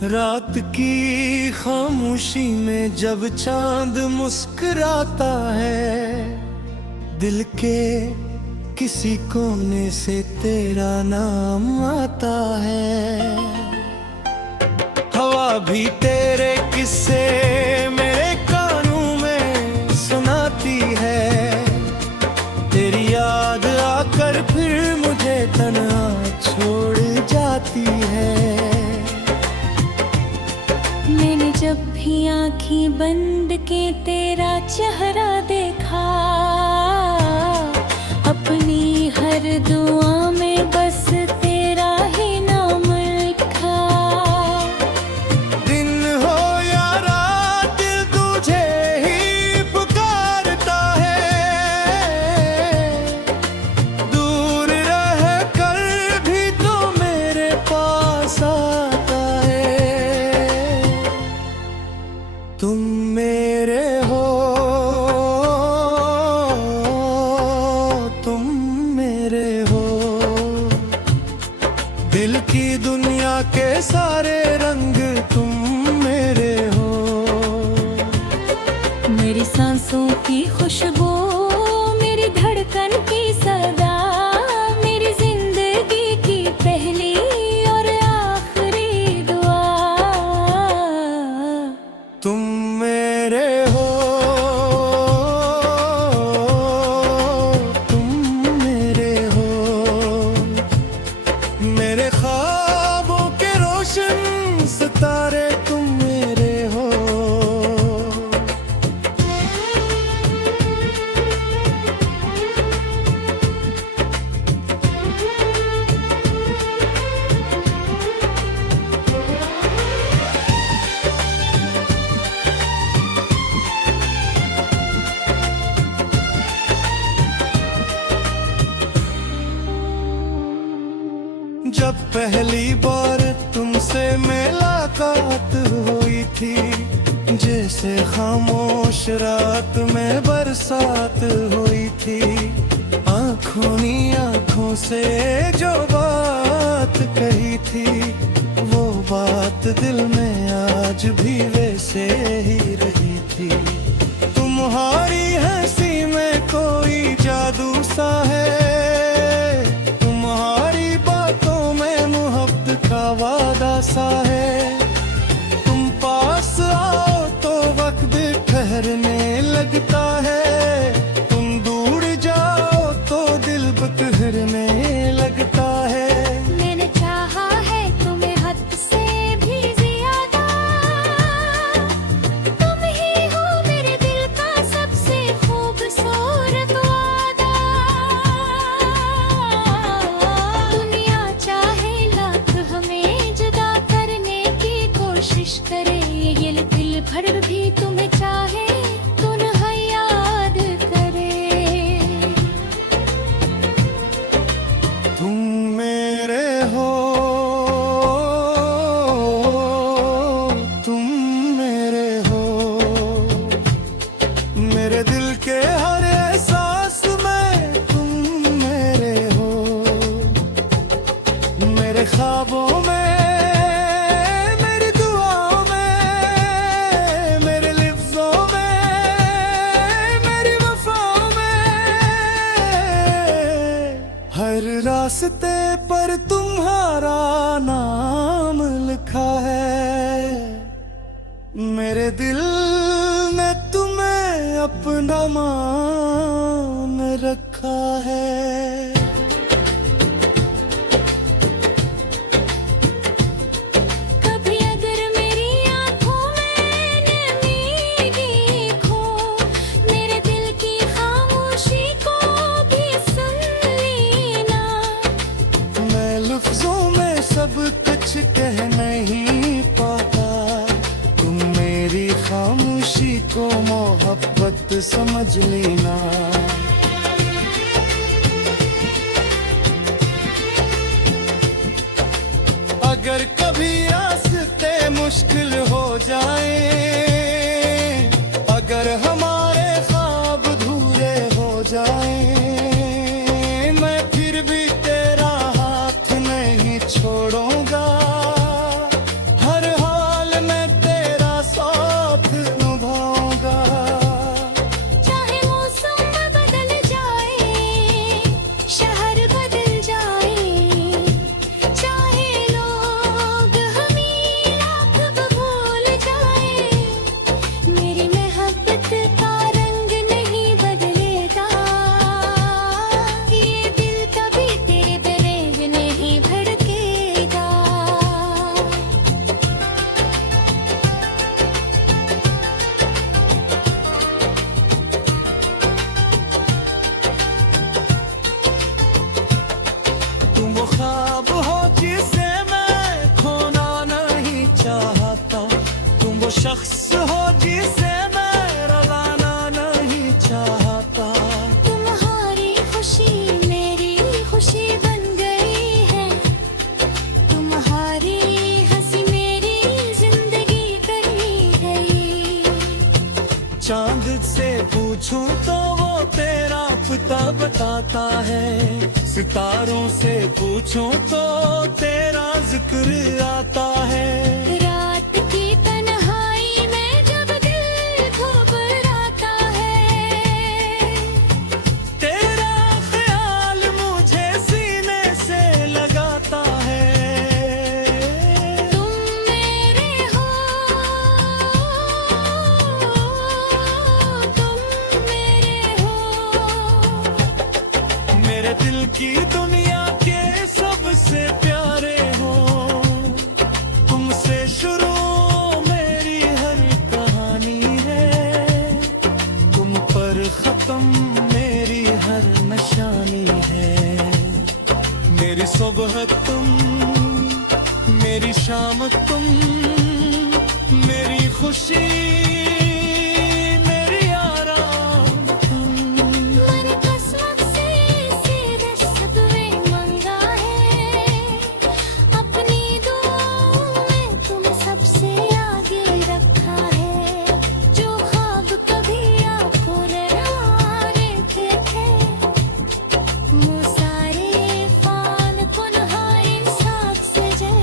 रात की खामोशी में जब चांद मुस्कुराता है, दिल के किसी कोने से तेरा नाम आता है। हवा भी तेरे किस्से मेरे कानों में सुनाती है, तेरी याद आकर फिर मुझे तन्हा छोड़ जाती है। मैंने जब भी आँखें बंद के तेरा चेहरा देखा, अपनी हर दुआ में बस तेरा ही नाम लिखा। दिन हो या रात दिल तुझे ही पुकारता है, दूर रह कर भी तो मेरे पास आता है। तुम मेरे हो, तुम मेरे हो, दिल की दुनिया के सारे रंग तुम मेरे हो। मेरी सांसों की खुशबू, मेरी धड़कन की सदा, मेरी जिंदगी की पहली और आखिरी दुआ। तुम मेरे हो, तुम मेरे हो, मेरे ख्वाबों के रोशन सितारे तुम मेरे हो। जब पहली बार तुमसे मुलाकात हुई थी, जैसे खामोश रात में बरसात हुई थी। आँखों नी आँखों से जो बात कही थी, वो बात दिल में आज भी वैसे ही रही थी। तुम्हारी हंसी में कोई जादू सा है, तुम्हारी बातों में मोहब्बत का वादा सा है। तुम पास आओ तो वक्त ठहरने लगता है, तुम दूर जाओ तो दिल बिखरने लगता है। मैंने चाहा है तुम्हें हद से भी ज्यादा, तुम ही हो मेरे दिल का सबसे खूबसूरत वादा। दुनिया चाहे लाख हमें जुदा करने की कोशिश करे, ये दिल भर भी तुम्हें चाहे, तुम्हें याद करे। तुम मेरे हो, तुम मेरे हो, मेरे दिल के हर एहसास में तुम मेरे हो। मेरे ख्वाबों में, मेरी दुआओं में, मेरे लिफ्ज़ों में, मेरी वफ़ाओं में, हर रास्ते पर तुम्हारा नाम लिखा है। मेरे दिल ने तुम्हें अपना मान रखा है। कभी अगर मेरी आँखों में नमी देखो, मेरे दिल की खामोशी को भी सुन लेना। मैं लफ्जों में सब कुछ कह नहीं पाता, तुम मेरी खामोशी को मोहब्बत समझ लेना। अगर कभी रास्ते मुश्किल हो जाए, अगर हमारे ख्वाब अधूरे हो जाए, मैं फिर भी तेरा हाथ नहीं छोड़ूंगा। हर ख्वाब हो जिसे मैं खोना नहीं चाहता, तुम वो शख्स हो जिसे मैं रुलाना नहीं चाहता। तुम्हारी खुशी मेरी खुशी बन गई है, तुम्हारी हंसी मेरी जिंदगी बनी गई। चांद से पूछूं तो वो तेरा पता बताता है, सितारों से पूछूं तो तेरा जिक्र आता है। रात की तन्हाई में जब दिल घबराता है, तेरा ख्याल मुझे सीने से लगाता है। तुम मेरे हो, तुम मेरे हो। मेरे दिल की दुनिया के सबसे प्यारे हो, तुमसे शुरू मेरी हर कहानी है, तुम पर खत्म मेरी हर निशानी है। मेरी सुबह तुम, मेरी शाम तुम, मेरी खुशी मेरी आराम तुम। मैंने किस्मत से सीधे सदमे मंगा है, अपनी दुआओं में तुम्हें सबसे आगे रखा है। जो ख्वाब कभी आंखों ने हमारे देखे, वो सारे फान कुन्हाई साथ सजे।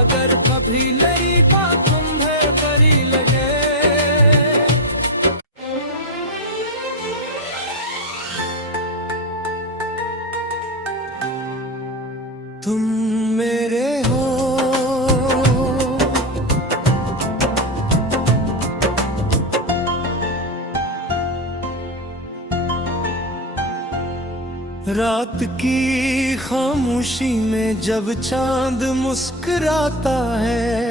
अगर कभी मेरी बात तुम्हें बुरी लगे, तुम मेरे हो। रात की खामोशी में जब चांद मुस्कुराता है,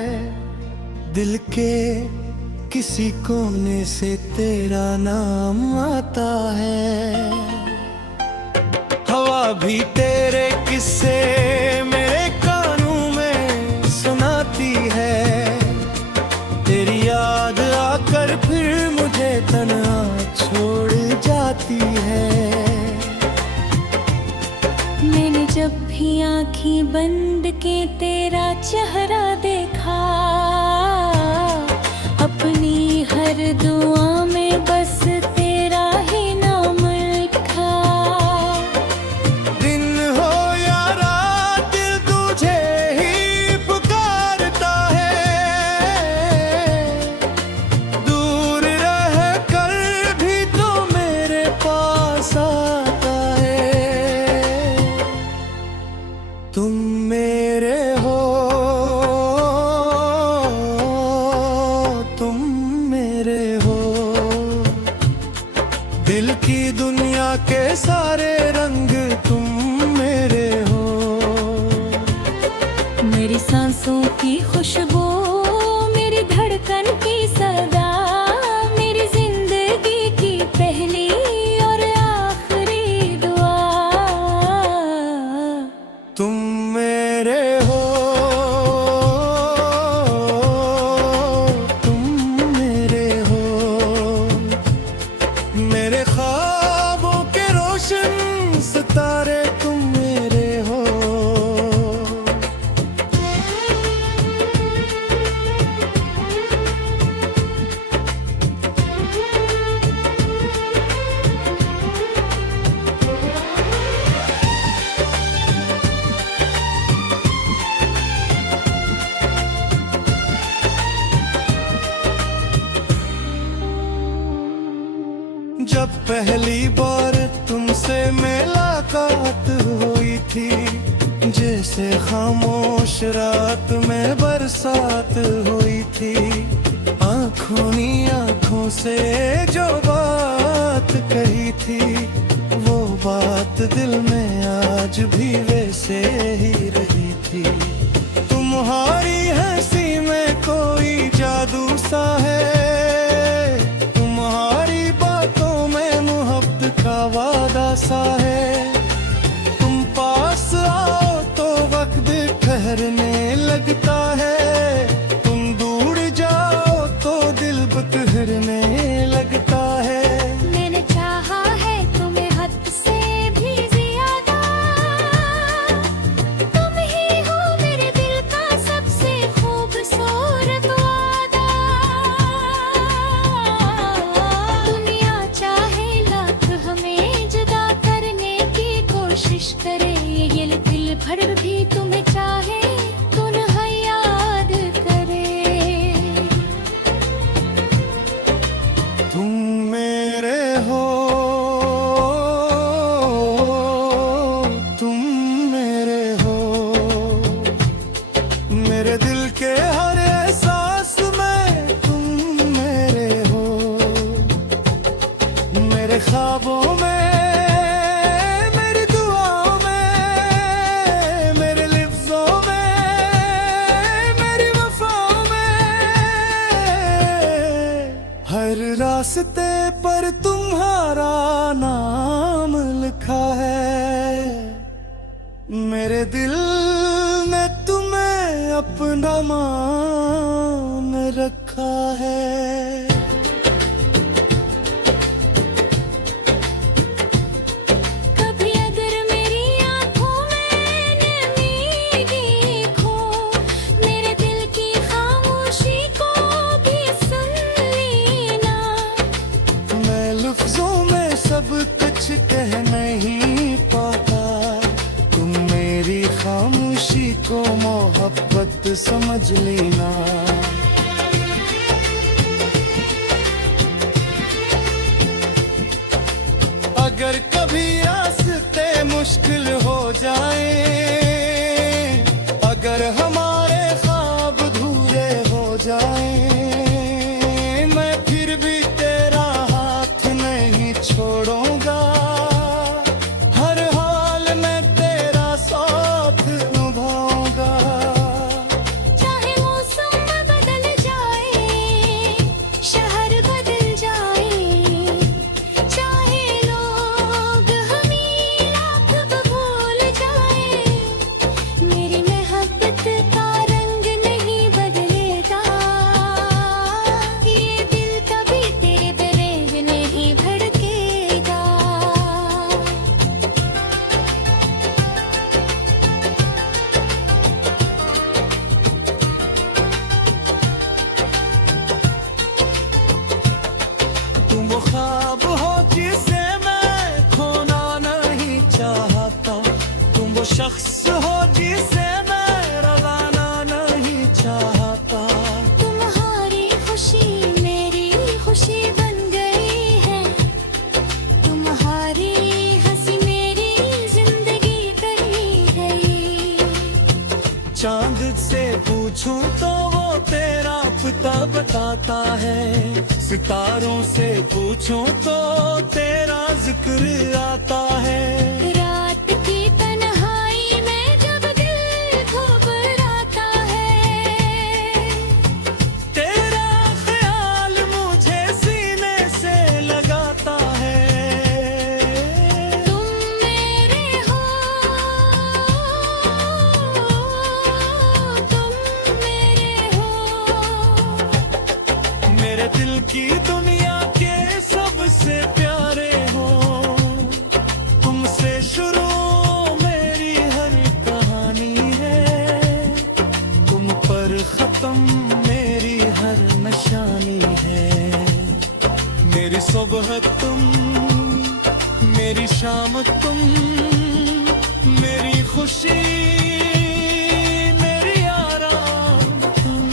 दिल के किसी कोने से तेरा नाम आता है। हवा भी तेरे किस्से मेरे कानों में सुनाती है, तेरी याद आकर फिर मुझे तन्हा छोड़ जाती है। मैंने जब भी आँखें बंद के तेरा चेहरा देखा, अपनी हर दुआ में बस तेरा ही नाम लिखा। दिन हो या रात दिल तुझे ही पुकारता है, दूर रह कर भी तो मेरे पास आता है। तुम मेरे हो, तुम मेरे हो। दिल की दुनिया के सारे रंग तुम मेरे हो। मेरी सांसों की खुशबू, मेरी धड़कन की सदा, मेरी जिंदगी की पहली और आखिरी दुआ। तुम मेरे हो, तुम मेरे हो। मेरे ख्वाबों के रोशन सितारे तुम मेरे हो। जब पहली बार तुमसे मुलाकात हुई थी, जैसे खामोश रात में बरसात हुई थी। आँखों ही आँखों से जो बात कही थी, वो बात दिल में आज भी वैसे ही रही थी। तुम्हारी हंसी में कोई जादू सा है, तुम्हारी मेरे ख्वाबों में, मेरी दुआओं में, मेरे लिफ्ज़ों में, मेरी वफ़ाओं में। हर रास्ते पर तुम्हारा नाम लिखा है, मेरे दिल ने तुम्हें अपना मान रखा है। कभी अगर मेरी आँखों में नमी देखो, मेरे दिल की खामोशी को भी सुन लेना। मैं लफ्जों में सब कुछ कह नहीं पाता, तुम मेरी खामोशी को मोहब्बत समझ लेना। अगर कभी रास्ते मुश्किल हो जाए, अगर हमारे ख्वाब अधूरे हो जाए, मैं फिर भी तेरा हाथ नहीं छोड़ूंगा। हर हाल में तेरा साथ निभाऊंगा। चाहे मौसम बदल जाए, शहर बदल जाए, चाहे लोग हमें लाख भूल जाए, मेरी मोहब्बत का रंग नहीं बदलेगा। ये दिल कभी तेरे बगैर नहीं भड़केगा। तुम वो ख्वाब हो जिसे मैं खोना नहीं चाहता, तुम वो शख्स हो जिसे मैं रवाना नहीं चाहता। तुम्हारी खुशी मेरी खुशी बन गई है, तुम्हारी हंसी मेरी जिंदगी करी गई। चांद से पूछूं तो वो तेरा पता बताता है, सितारों से पूछूं तो तेरा जिक्र आता है। रात की तन्हाई में जब दिल घबराता है, तेरा ख्याल मुझे सीने से लगाता है। तुम मेरे हो, तुम मेरे हो। मेरे दिल की दुनिया के सबसे प्यारे हो, तुमसे शुरू मेरी हर कहानी है, तुम पर खत्म मेरी हर निशानी है। मेरी सुबह तुम, मेरी शाम तुम, मेरी खुशी मेरी आराम तुम।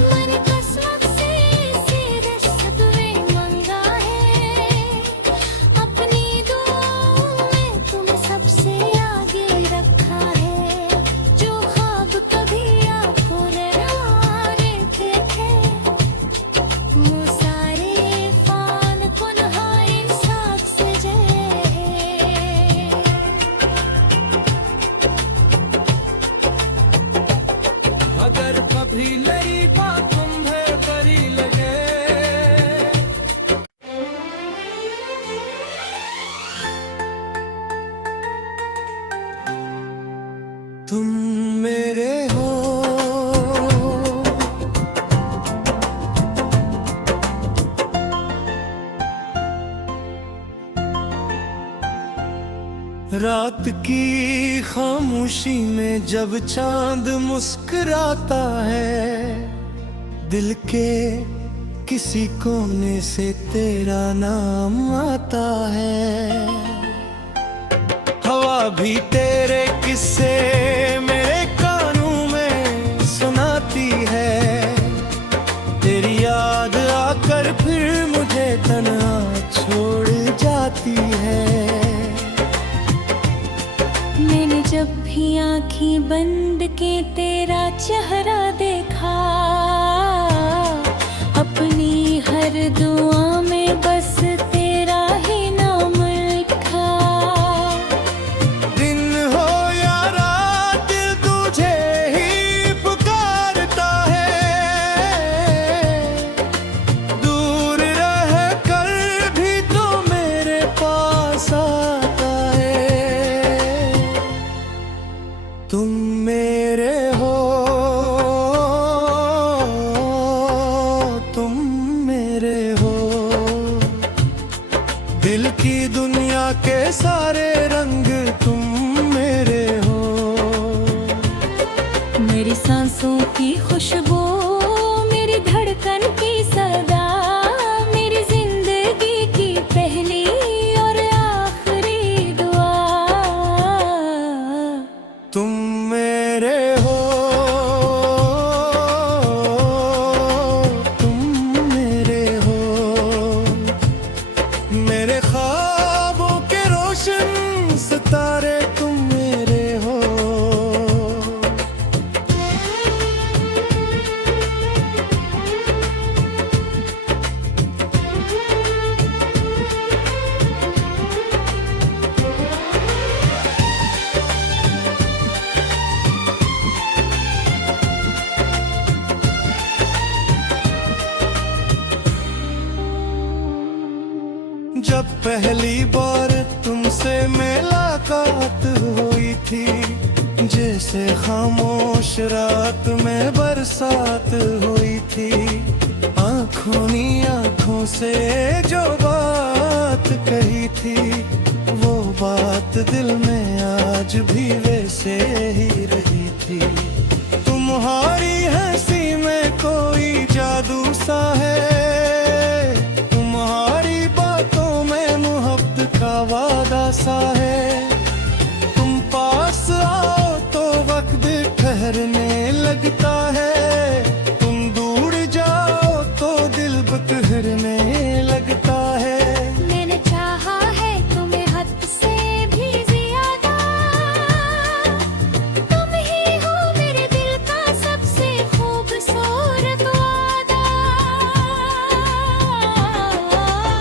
मन किस्मत से सीधे सदमे मंगा है, अपनी दुआओं में तुम सबसे आगे रखा है। जो ख्वाब कभी आँखों ने देखे, वो सारे फान तुम्हारे साथ सजे। अगर कभी मेरी बात तुम्हें बुरी लगे, तुम मेरे हो। रात की खामोशी में जब चांद मुस्कुराता है, दिल के किसी कोने से तेरा नाम आता है। हवा भी तेरे किस्से मेरे कानों में सुनाती है, तेरी याद आकर फिर मुझे तन्हा छोड़ जाती है। मैंने जब भी आँखें बंद के तेरा चेहरा देखा, अपनी हर दुआ में बस तेरा ही नाम दिल की दुनिया के सारे रंग तुम मेरे हो। मेरी सांसों की खुशबू, मेरी धड़कन की सदा, मेरी जिंदगी की पहली और आखिरी दुआ। तुम मेरे हो, तुम मेरे हो, मेरे ख्वाबों के रोशन सितारे तुम मेरे हो। जब पहली बार तुमसे मुलाकात हुई थी, जैसे खामोश रात में बरसात हुई थी। आँखों नी आँखों से जो बात कही थी, वो बात दिल में आज भी वैसे ही रही थी। तुम्हारी हंसी में कोई जादू सा है, तुम्हारी बातों में मोहब्बत का वादा सा है। तुम पास आओ तो वक्त ठहरने लगता है, तुम दूर जाओ तो दिल बकरने लगता है। मैंने चाहा है तुम्हें हद से भी ज्यादा, तुम ही हो मेरे दिल का सबसे खूबसूरत वादा।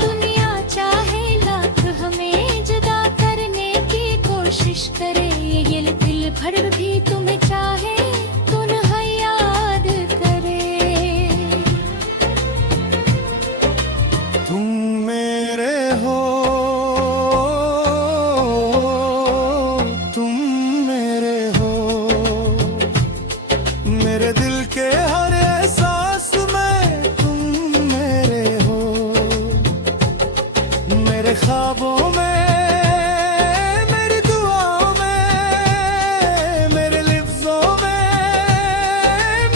दुनिया चाहे लाख हमें जुदा करने की कोशिश करे, ये दिल भर भी तुम्हें चाहे तुम्हें याद करे। तुम मेरे हो, तुम मेरे हो, मेरे दिल के हर एहसास में तुम मेरे हो। मेरे ख्वाबों में, मेरी दुआओं में, मेरे लिफ्ज़ों में,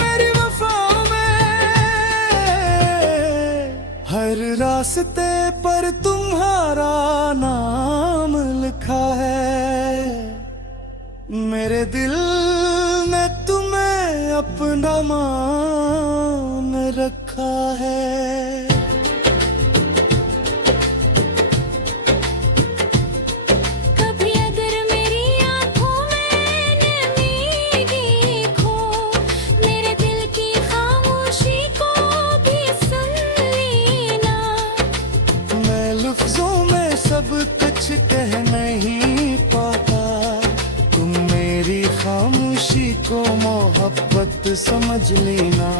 मेरी वफ़ाओं में, हर रास्ते पर तुम्हारा नाम लिखा है। मेरे दिल ने तुम्हें अपना मान रखा है। कभी अगर मेरी आँखों में नमी देखो, मेरे दिल की खामोशी को भी सुन लेना। मैं लफ्जों में सब कुछ कह नहीं पाता, तुम मेरी खामोशी को मोहब्बत समझ लेना।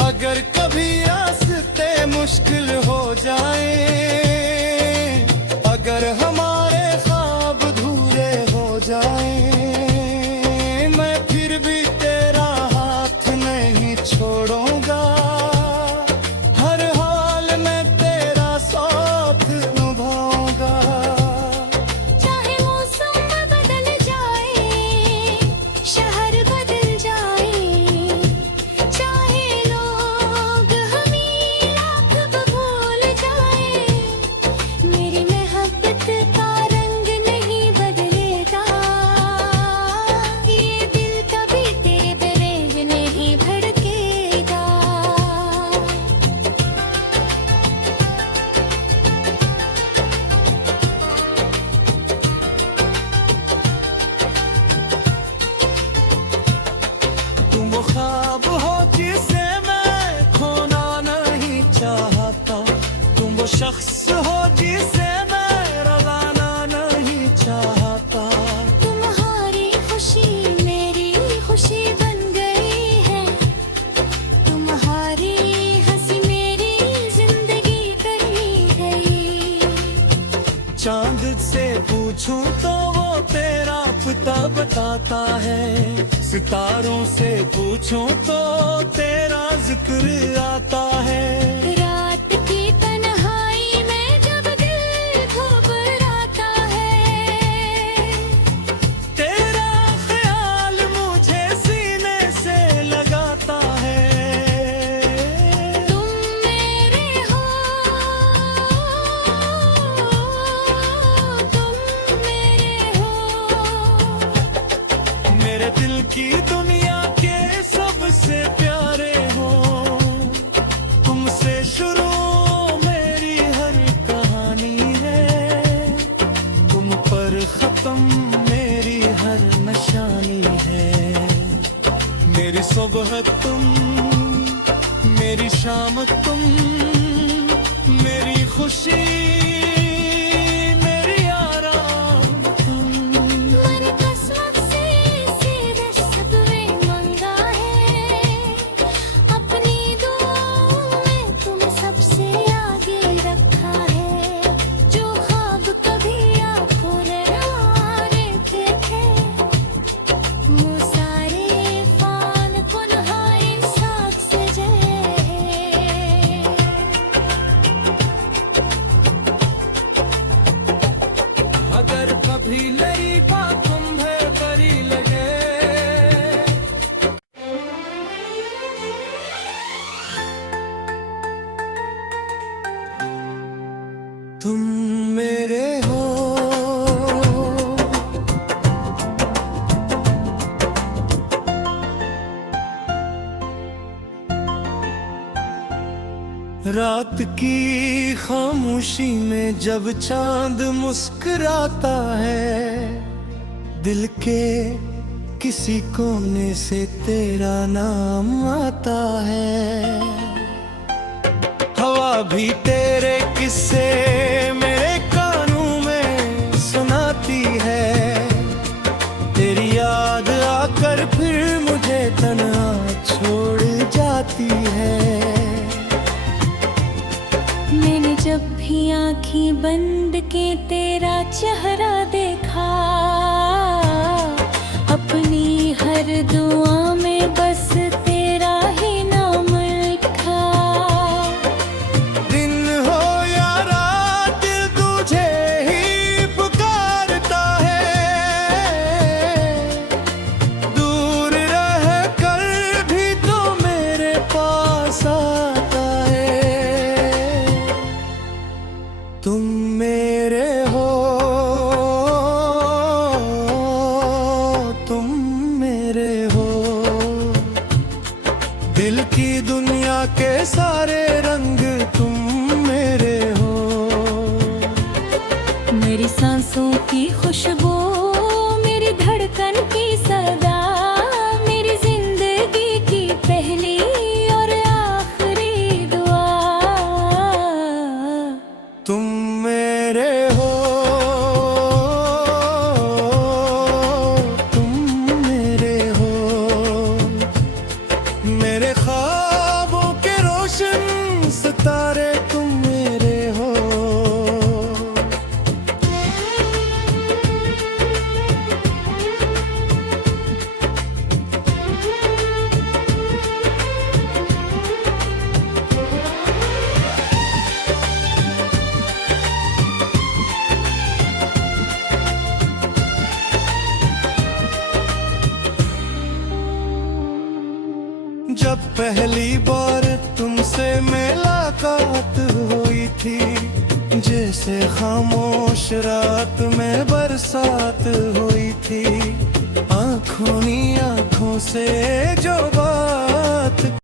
अगर कभी रास्ते मुश्किल हो जाए, अगर हमारे ख्वाब अधूरे हो जाए, मैं फिर भी तेरा हाथ नहीं छोड़ूंगा। हर हाल में तेरा साथ निभाऊंगा। चाहे मौसम बदल जाए, शहर बदल जाए, चाहे लोग हमें लाख भूल जाए, मेरी मोहब्बत का रंग नहीं बदलेगा। ये दिल कभी तेरे दरेग नहीं भड़केगा। तुम वो ख्वाब हो जिसे मैं खोना नहीं चाहता, तुम वो शख्स हो जिसे मैं रवाना नहीं चाहता। तुम्हारी खुशी मेरी खुशी बन गई है, तुम्हारी हंसी मेरी जिंदगी बनी गई। चांद से पूछूं तो वो तेरा पता बताता है, सितारों से पूछूं तो तेरा जिक्र आता है। रात की तन्हाई में जब दिल घबराता है, तेरा ख्याल मुझे सीने से लगाता है। तुम मेरे हो, तुम मेरे हो। मेरे दिल की दुनिया के सबसे प्यारे हो। तुमसे शुरू मेरी हर कहानी है। तुम पर खत्म मेरी हर निशानी है। मेरी सुबह तुम, मेरी शाम तुम, मेरी खुशी मेरी आराम तुम। मन किस्मत से सीधे सदमे मंगा है। अपनी दुआओं में तुम सबसे आगे रखा है। जो ख्वाब कभी आंखों ने हमारे देखे, वो सारे फान कुन्हाई साथ सजे। अगर कभी मेरी बात तुम्हें बड़ी लगे, तुम मेरे हो। रात की खामोशी में जब चांद मुस्कुराता है, दिल के किसी कोने से तेरा नाम आता है। हवा भी तेरे किस्से मेरे कानों में सुनाती है। तेरी याद आकर फिर मुझे तन्हा छोड़ जाती है। मैंने जब भी आँखें बंद के तेरा चेहरा देखा, अपनी हर दुआ में बस तेरा ही नाम लिखा। दिन हो या रात दिल तुझे ही पुकारता है। दूर रह कर भी तो मेरे पास आता है। तुम मेरे हो, तुम मेरे हो। दिल की दुनिया के सारे रंग तुम मेरे हो। मेरी सांसों की खुशबू, मेरी धड़कन की सदा, मेरी जिंदगी की पहली और आखिरी दुआ। तुम मेरे हो, तुम मेरे हो। मेरे ख्वाबों के रोशन सितारे तुम मेरे हो। जब पहली बार तुमसे मुलाकात हुई थी, जैसे खामोश रात में बरसात हुई थी। आँखों नी आँखों से जो बात